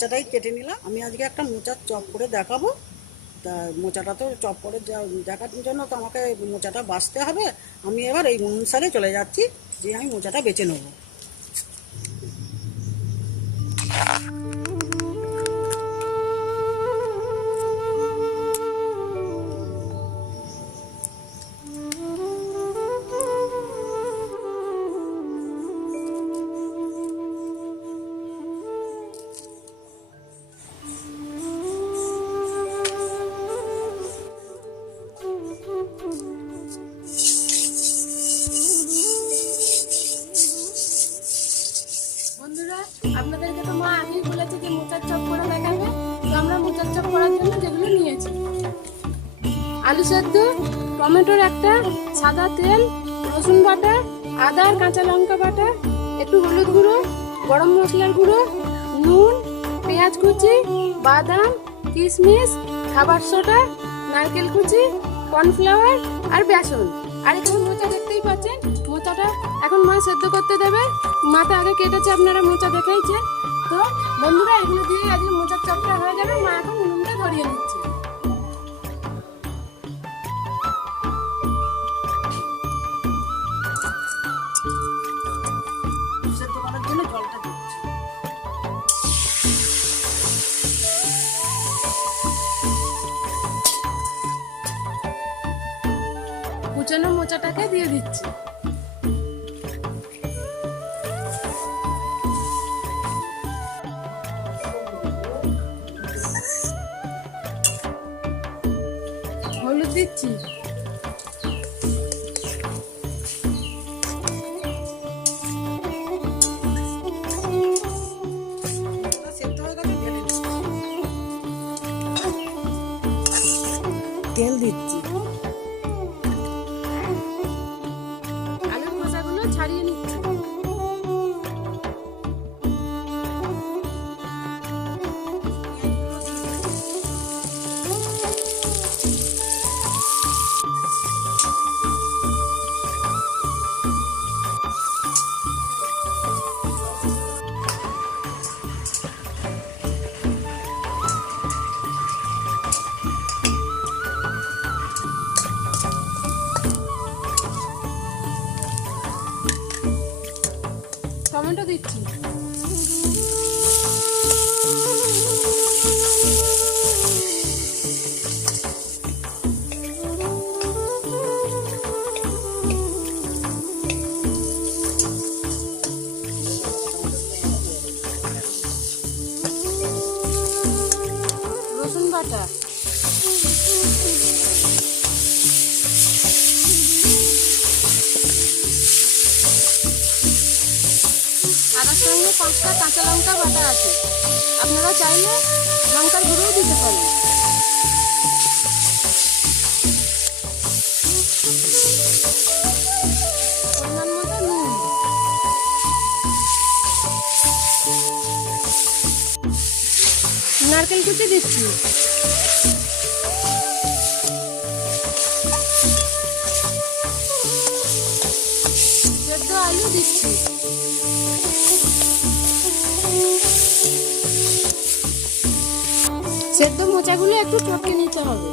মোচাটাই কেটে নিলাম। আমি আজকে একটা মোচার চপ করে দেখাবো। তা মোচাটা তো চপ করে দেখার জন্য তো আমাকে মোচাটা বাছতে হবে। আমি এবার এই অনুসারে চলে যাচ্ছি যে আমি মোচাটা বেছে নেব। বন্ধুরা, আপনাদেরকে তো মা আগেই বলেছে যে মোচার চপ করে দেখাবে। তো আমরা মোচার চপ করার জন্য যেগুলো নিয়েছি: আলু সেদ্ধ, টমেটোর একটা, সাদা তেল, রসুন বাটা, আদা আর কাঁচা লঙ্কা বাটা, একটু হলুদ গুঁড়ো, গরম মশলার গুঁড়ো, নুন, পেঁয়াজ কুচি, বাদাম, কিশমিশ, খাবার সোডা, নারকেল কুচি, কর্নফ্লাওয়ার আর বেসন। আর এখানে মোচা দেখতেই পাচ্ছেন। মোচাটা এখন মা সেদ্ধ করতে দেবে। মাথা আগে কেটেছে, আপনারা মোচা দেখেইছে। তো বন্ধুরা, এগুলো দিয়ে আজকে মোচার চপটা হয়ে যাবে। মা এখন উনুনটা ধরিয়ে নিচ্ছে। সেদ্ধ করার জন্য জলটা দিচ্ছি। কুচানো মোচাটাকে দিয়ে দিচ্ছি। হলুদ দিচ্ছি। সেদ্ধ হয়ে গেছে, ঢেলে দিচ্ছি। তেল দিচ্ছি। আলুর খোসাগুলো ছাড়িয়ে নিচ্ছি। টমেটো দিচ্ছি। রসুন বাটা, আদার সঙ্গে 5টা কাঁচা লঙ্কা বাটা আছে। আপনারা চাইলে লঙ্কার গুঁড়োও দিতে পারেন। পরিমাণ মতো নুন, নারকেল কুচি দিচ্ছি। সেদ্ধ আলু দিচ্ছি। সেদ্ধ মোচাগুলো একটু চটকে নিতে হবে।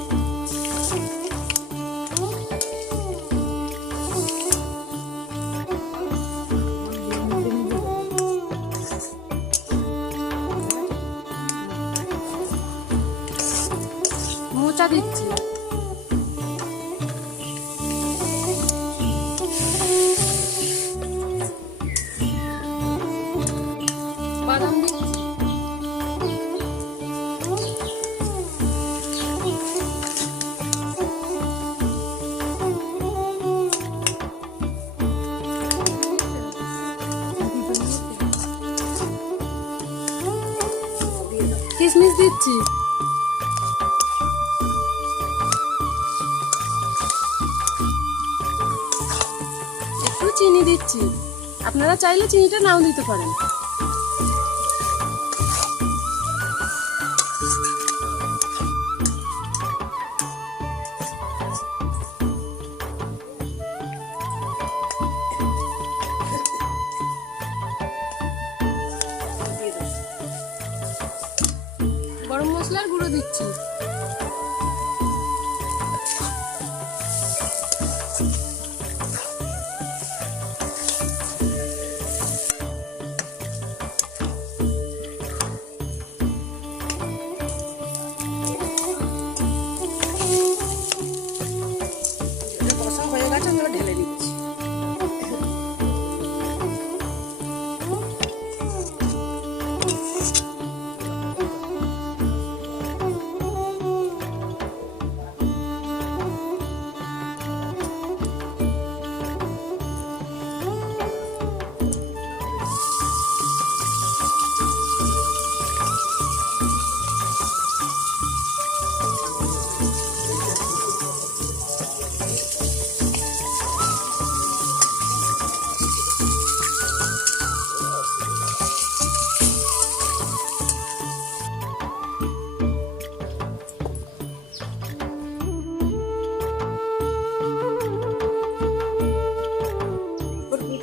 মোচা দিচ্ছি। বাদাম দিচ্ছি। কিশমিশ দিচ্ছি। একটু চিনি দিচ্ছি। আপনারা চাইলে চিনিটা নাও দিতে পারেন। গরম মশলার গুঁড়ো দিচ্ছি, এটা কষা হয়ে গেছে, আমি এবার ঢেলে নিচ্ছি।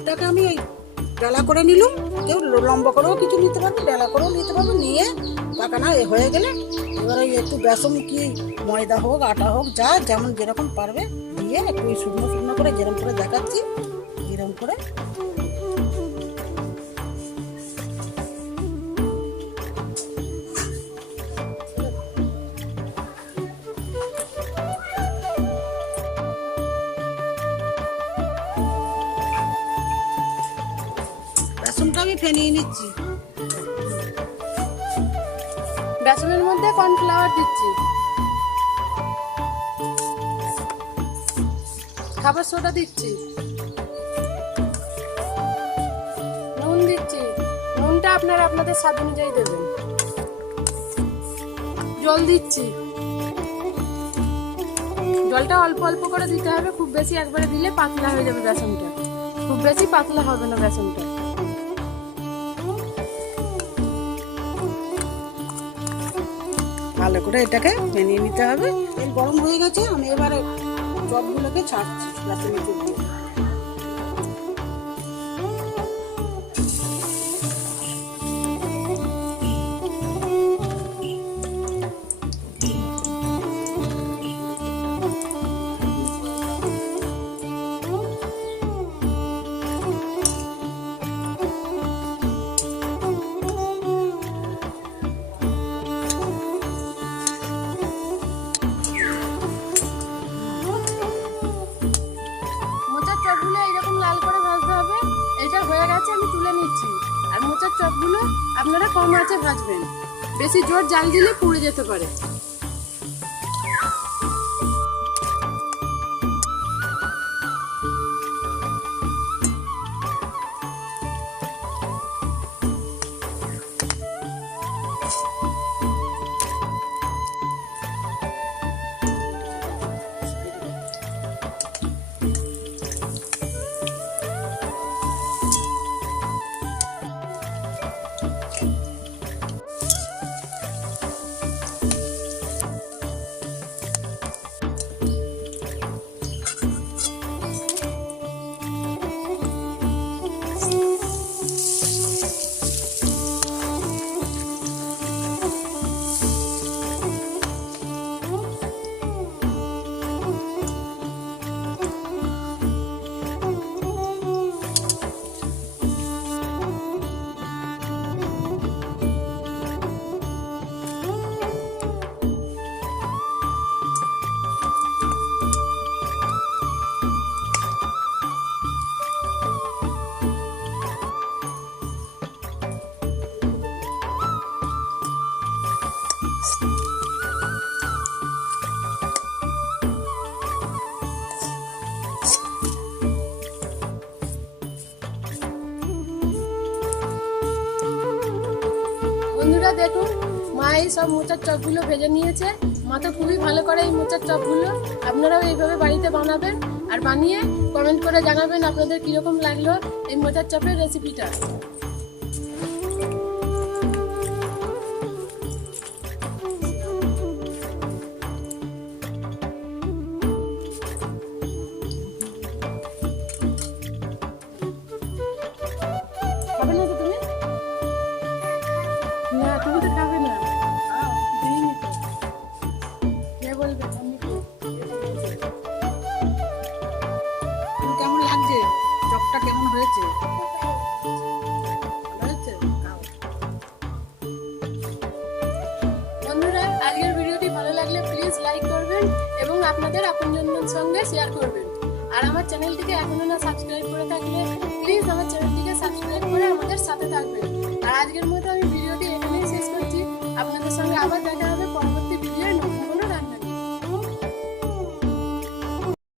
এটাকে আমি ওই ডালা করে নিলাম, কেউ লম্বা করেও কিছু নিতে পারবে, ডালা করেও নিতে পারবে, নিয়ে পাকানা হয়ে গেলে এবার ওই একটু বেসন কি ময়দা হোক আটা হোক যা যেমন যেরকম পারবে দিয়ে একটু ওই শুকনো শুকনো করে যেরকম করে দেখাচ্ছি এরকম করে বেসনটা আমি ফেনিয়ে নিচ্ছি। বেসনের মধ্যে কর্নফ্লাওয়ার দিচ্ছি, খাবার সোডা দিচ্ছি, নুন দিচ্ছি, নুনটা আপনারা আপনাদের স্বাদ অনুযায়ী দেবেন, জল দিচ্ছি, জলটা অল্প অল্প করে দিতে হবে, খুব বেশি একবারে দিলে পাতলা হয়ে যাবে বেসনটা, খুব বেশি পাতলা হবে না বেসনটা। ভালো করে এটাকে ফেনিয়ে নিতে হবে। তেল গরম হয়ে গেছে, আমি এবারে চপগুলোকে ছাড়ছি বেসনের চপ দিয়ে। মোচার চপগুলো এইরকম লাল করে ভাজতে হবে। এটা হয়ে গেছে, আমি তুলে নিচ্ছি। আর মোচার চপগুলো আপনারা কম আঁচে ভাজবেন, বেশি জোর জাল দিলে পুড়ে যেতে পারে। বন্ধুরা দেখুন, মা এই সব মোচার চপগুলো ভেজে নিয়েছে। মা তো খুবই ভালো করে এই মোচার চপগুলো। আপনারাও এইভাবে বাড়িতে বানাবেন, আর বানিয়ে কমেন্ট করে জানাবেন আপনাদের কীরকম লাগলো এই মোচার চপের রেসিপিটা। খাবে না তো তুমি? না, তুমি তো খাবে না। আজকের ভিডিওটি ভালো লাগলে প্লিজ লাইক করবেন এবং আপনাদের আপনজনদের সঙ্গে শেয়ার করবেন। আর আমার চ্যানেলটিকে এখনো না সাবস্ক্রাইব করে থাকলে প্লিজ আমার চ্যানেলটিকে সাবস্ক্রাইব করে আমাদের সাথে থাকবেন। আর আজকের মতো আমি ভিডিওটি এখানেই শেষ করছি। আপনাদের সঙ্গে আবার দেখা হবে